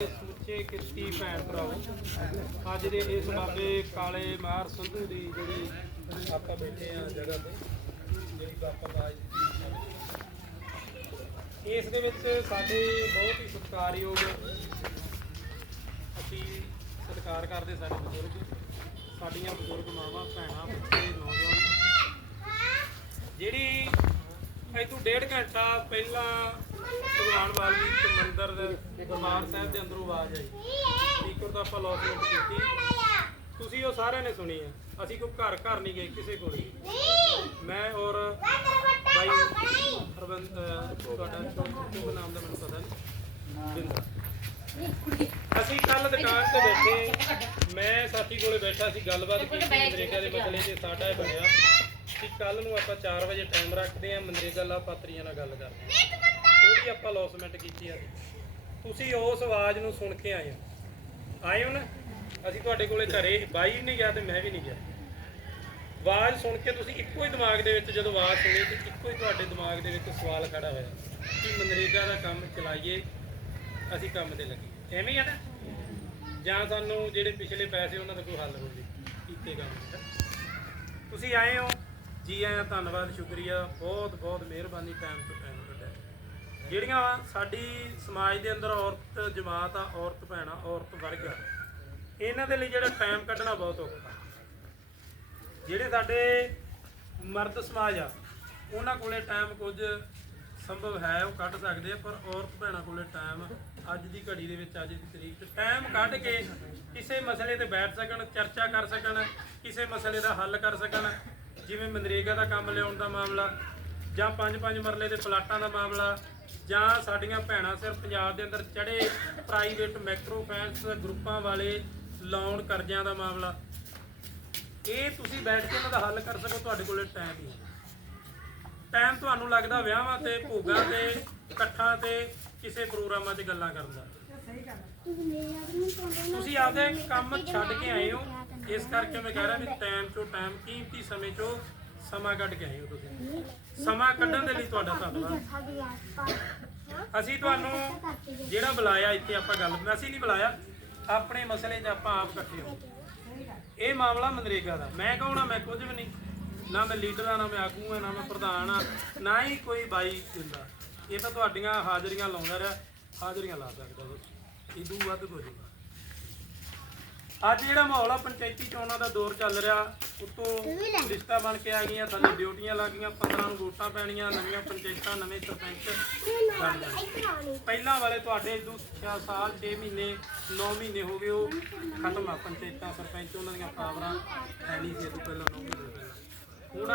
ਸਮੁੱਚੇ ਕਿਰਤੀ ਭੈਣ ਭਰਾਵੋ ਅੱਜ ਦੇ ਇਸ ਬਾਬੇ ਕਾਲੇ ਮਾਰ ਸੰਧੂ ਦੀ ਜਿਹੜੀ ਆਪਾਂ ਬੈਠੇ ਆ ਜਗ੍ਹਾ ਤੇ, ਜਿਹੜੀ ਬਾਬਾ ਬਾਜ ਇਸ ਦੇ ਵਿੱਚ ਸਾਡੇ ਬਹੁਤ ਹੀ ਸਤਿਕਾਰਯੋਗ, ਅਸੀਂ ਸਤਿਕਾਰ ਕਰਦੇ ਸਾਡੇ ਬਜ਼ੁਰਗ, ਸਾਡੀਆਂ ਬਜ਼ੁਰਗ ਮਾਵਾਂ, ਭੈਣਾਂ, ਬੱਚੇ, ਨੌਜਵਾਨ। ਜਿਹੜੀ ਇਹ ਤੋਂ ਡੇਢ ਘੰਟਾ ਪਹਿਲਾਂ ਭਗਵਾਨ ਵਾਲਮੀਕ ਮੰਦਿਰ ਦੇ ਦਰਬਾਰ ਸਾਹਿਬ ਦੇ ਅੰਦਰੋਂ ਆਵਾਜ਼ ਆਈ। ਸਪੀਕਰ ਦਾ ਆਪਾਂ ਲੌਸਮੈਂਟ ਕੀਤੀ। ਤੁਸੀਂ ਉਹ ਸਾਰਿਆਂ ਨੇ ਸੁਣੀ ਹੈ। ਅਸੀਂ ਕੋਈ ਘਰ ਘਰ ਨਹੀਂ ਗਏ ਕਿਸੇ ਕੋਲ। ਮੈਂ ਔਰ ਬਾਈ ਹਰਵੰਦ ਤੁਹਾਡਾ ਸ਼ੁਭ ਨਾਮ ਦਾ ਮੈਨੂੰ ਪਤਾ ਨਹੀਂ। ਬਿੰਦਰ ਅਸੀਂ ਕੱਲ ਦੁਕਾਨ ਤੇ ਬੈਠੇ ਮੈਂ ਸਾਥੀ ਕੋਲੇ ਬੈਠਾ ਸੀ, ਗੱਲਬਾਤ ਕੀਤੀ ਮਨਰੇਗਾ ਦੇ ਮਸਲੇ ਤੇ, ਸਾਡਾ ਇਹ ਬਣਿਆ ਕਿ ਕੱਲ ਨੂੰ ਆਪਾਂ 4 ਵਜੇ ਟਾਈਮ ਰੱਖਦੇ ਆ ਮਨਰੇਗਾ ਲਾਭਪਾਤਰੀਆਂ ਨਾਲ ਗੱਲ ਕਰਦੇ ਹਾਂ। ਉਹਦੀ ਆਪਾਂ ਲੌਸਮੈਂਟ ਕੀਤੀ ਅੱਜ ਤੁਸੀਂ ਉਸ ਆਵਾਜ਼ ਨੂੰ ਸੁਣ ਕੇ ਆਏ ਹੋ। ਆਏ ਹੋ ਨਾ? ਅਸੀਂ ਤੁਹਾਡੇ ਕੋਲੇ ਘਰੇ ਬਾਈ ਨਹੀਂ ਗਿਆ ਤੇ ਮੈਂ ਵੀ ਨਹੀਂ ਗਿਆ। ਆਵਾਜ਼ ਸੁਣ ਕੇ ਤੁਸੀਂ ਇੱਕੋ ਹੀ ਦਿਮਾਗ ਦੇ ਵਿੱਚ ਜਦੋਂ ਆਵਾਜ਼ ਸੁਣੀ ਤੇ ਇੱਕੋ ਹੀ ਤੁਹਾਡੇ ਦਿਮਾਗ ਦੇ ਵਿੱਚ ਸਵਾਲ ਖੜਾ ਹੋਇਆ ਕਿ ਮਨਰੇਗਾ ਦਾ ਕੰਮ ਚਲਾਈਏ, ਅਸੀਂ ਕੰਮ ਤੇ ਲੱਗੇ। ਐਵੇਂ ਹੀ ਆ ਨਾ? ਜਾਂ ਸਾਨੂੰ ਜਿਹੜੇ ਪਿਛਲੇ ਪੈਸੇ ਉਹਨਾਂ ਦਾ ਕੋਈ ਹੱਲ ਹੋ ਕੀਤੇ ਕੰਮ ਤੁਸੀਂ ਆਏ ਹੋ। ਜੀ ਆਇਆਂ ਧੰਨਵਾਦ, ਸ਼ੁਕਰੀਆ। ਬਹੁਤ ਬਹੁਤ ਮਿਹਰਬਾਨੀ ਟਾਈਮ ਤੋਂ ਟਾਈਮ ਜਿਹੜੀਆਂ ਸਾਡੀ ਸਮਾਜ ਦੇ ਅੰਦਰ ਔਰਤ, ਜਮਾਤ ਆ, ਔਰਤ ਭੈਣਾਂ ਔਰਤ ਵਰਗ ਆ, ਇਹਨਾਂ ਦੇ ਲਈ ਜਿਹੜਾ ਟਾਈਮ ਕੱਢਣਾ ਬਹੁਤ ਔਖਾ। ਜਿਹੜੇ ਸਾਡੇ ਮਰਦ ਸਮਾਜ ਆ, ਉਹਨਾਂ ਕੋਲੇ ਟਾਈਮ ਕੁਝ ਸੰਭਵ ਹੈ, ਉਹ ਕੱਢ ਸਕਦੇ ਆ, ਪਰ ਔਰਤ ਭੈਣਾਂ ਕੋਲੇ ਟਾਈਮ ਅੱਜ ਦੀ ਘੜੀ ਦੇ ਵਿੱਚ, ਅੱਜ ਦੀ ਤਰੀਕ 'ਚ ਟਾਈਮ ਕੱਢ ਕੇ ਕਿਸੇ ਮਸਲੇ ਤੇ ਬੈਠ ਸਕਣ, ਚਰਚਾ ਕਰ ਸਕਣ, ਕਿਸੇ ਮਸਲੇ ਦਾ ਹੱਲ ਕਰ ਸਕਣ, ਜਿਵੇਂ ਮਨਰੇਗਾ ਦਾ ਕੰਮ ਲਿਆਉਣ ਦਾ ਮਾਮਲਾ ਜਾਂ ਪੰਜ ਪੰਜ ਮਰਲੇ ਦੇ ਪਲਾਟਾਂ ਦਾ ਮਾਮਲਾ ਜਾਂ ਸਾਡੀਆਂ ਭੈਣਾਂ ਸਿਰ ਪੰਜਾਬ ਦੇ ਅੰਦਰ ਚੜੇ ਪ੍ਰਾਈਵੇਟ ਮੈਕਰੋ ਫਾਈਨੈਂਸ ਗਰੁੱਪਾਂ ਵਾਲੇ ਲੋਨ ਕਰਜ਼ਿਆਂ ਦਾ ਮਾਮਲਾ। ਇਹ ਤੁਸੀਂ ਬੈਠ ਕੇ ਇਹਨਾਂ ਦਾ ਹੱਲ ਕਰ ਸਕੋ, ਤੁਹਾਡੇ ਕੋਲੇ ਟਾਈਮ ਨਹੀਂ। ਟਾਈਮ ਤੁਹਾਨੂੰ ਲੱਗਦਾ ਵਿਆਹਾਂ ਤੇ, ਭੋਗਾਂ ਤੇ, ਇਕੱਠਾਂ ਤੇ, ਕਿਸੇ ਪ੍ਰੋਗਰਾਮਾਂ 'ਚ ਗੱਲਾਂ ਕਰਨ ਦਾ। ਤੁਸੀਂ ਆਪਦੇ ਕੰਮ ਛੱਡ ਕੇ ਆਏ ਹੋ। ਇਸ ਕਰਕੇ ਮੈਂ ਕਹਿ ਰਿਹਾ ਵੀ ਟਾਈਮ ਚੋਂ ਟਾਈਮ ਕੀਮਤੀ ਸਮੇਂ ਚੋਂ ਸਮਾਂ ਕੱਢ ਕੇ ਆਏ ਹੋ ਤੁਸੀਂ। ਸਮਾਂ ਕੱਢਣ ਦੇ ਲਈ ਤੁਹਾਡਾ ਧੰਨਵਾਦ। ਅਸੀਂ ਤੁਹਾਨੂੰ ਜਿਹੜਾ ਬੁਲਾਇਆ ਇੱਥੇ ਆਪਾਂ ਗੱਲ, ਅਸੀਂ ਨਹੀਂ ਬੁਲਾਇਆ। ਆਪਣੇ ਮਸਲੇ 'ਚ ਆਪਾਂ ਆਪ ਇਕੱਠੇ ਹੋ। ਇਹ ਮਾਮਲਾ ਮਨਰੇਗਾ ਦਾ। ਮੈਂ ਕਹਣਾ ਮੈਂ ਕੁਝ ਵੀ ਨਹੀਂ। ਨਾ ਮੈਂ ਲੀਡਰ ਆ, ਨਾ ਮੈਂ ਆਗੂ ਆ, ਨਾ ਮੈਂ ਪ੍ਰਧਾਨ ਆ, ਨਾ ਹੀ ਕੋਈ ਬਾਈ ਦਿੰਦਾ। ਇਹ ਤਾਂ ਤੁਹਾਡੀਆਂ ਹਾਜ਼ਰੀਆਂ ਲਾਉਂਦਾ ਰਿਹਾ। ਹਾਜ਼ਰੀਆਂ ਲਾ ਸਕਦਾ ਬਸ ਇਦੂ ਵੱਧ ਕੁਝ ਨਹੀਂ ਅੱਜ ਜਿਹੜਾ ਮਾਹੌਲ ਆ ਪੰਚਾਇਤੀ ਚੋਣਾਂ ਦਾ ਦੌਰ ਚੱਲ ਰਿਹਾ। ਉਤੋਂ ਲਿਸਟਾਂ ਬਣ ਕੇ ਆ ਗਈਆਂ ਥੱਲੇ ਡਿਊਟੀਆਂ ਲੱਗ ਗਈਆਂ 15 ਨੂੰ ਵੋਟਾਂ ਪੈਣੀਆਂ ਨਵੀਆਂ ਪੰਚਾਇਤਾਂ ਨਵੇਂ ਸਰਪੰਚ ਪਹਿਲਾਂ ਵਾਲੇ ਤੁਹਾਡੇ 6 ਸਾਲ 6 ਮਹੀਨੇ 9 ਮਹੀਨੇ ਹੋ ਗਏ ਉਹ ਖਤਮ ਆ ਪੰਚਾਇਤਾਂ ਸਰਪੰਚ ਉਹਨਾਂ ਦੀਆਂ ਪਾਵਰਾਂ। ਹੈ ਨਹੀਂ ਸੀ ਇਦੋਂ ਪਹਿਲਾਂ 9 ਮਹੀਨੇ ਹੁਣ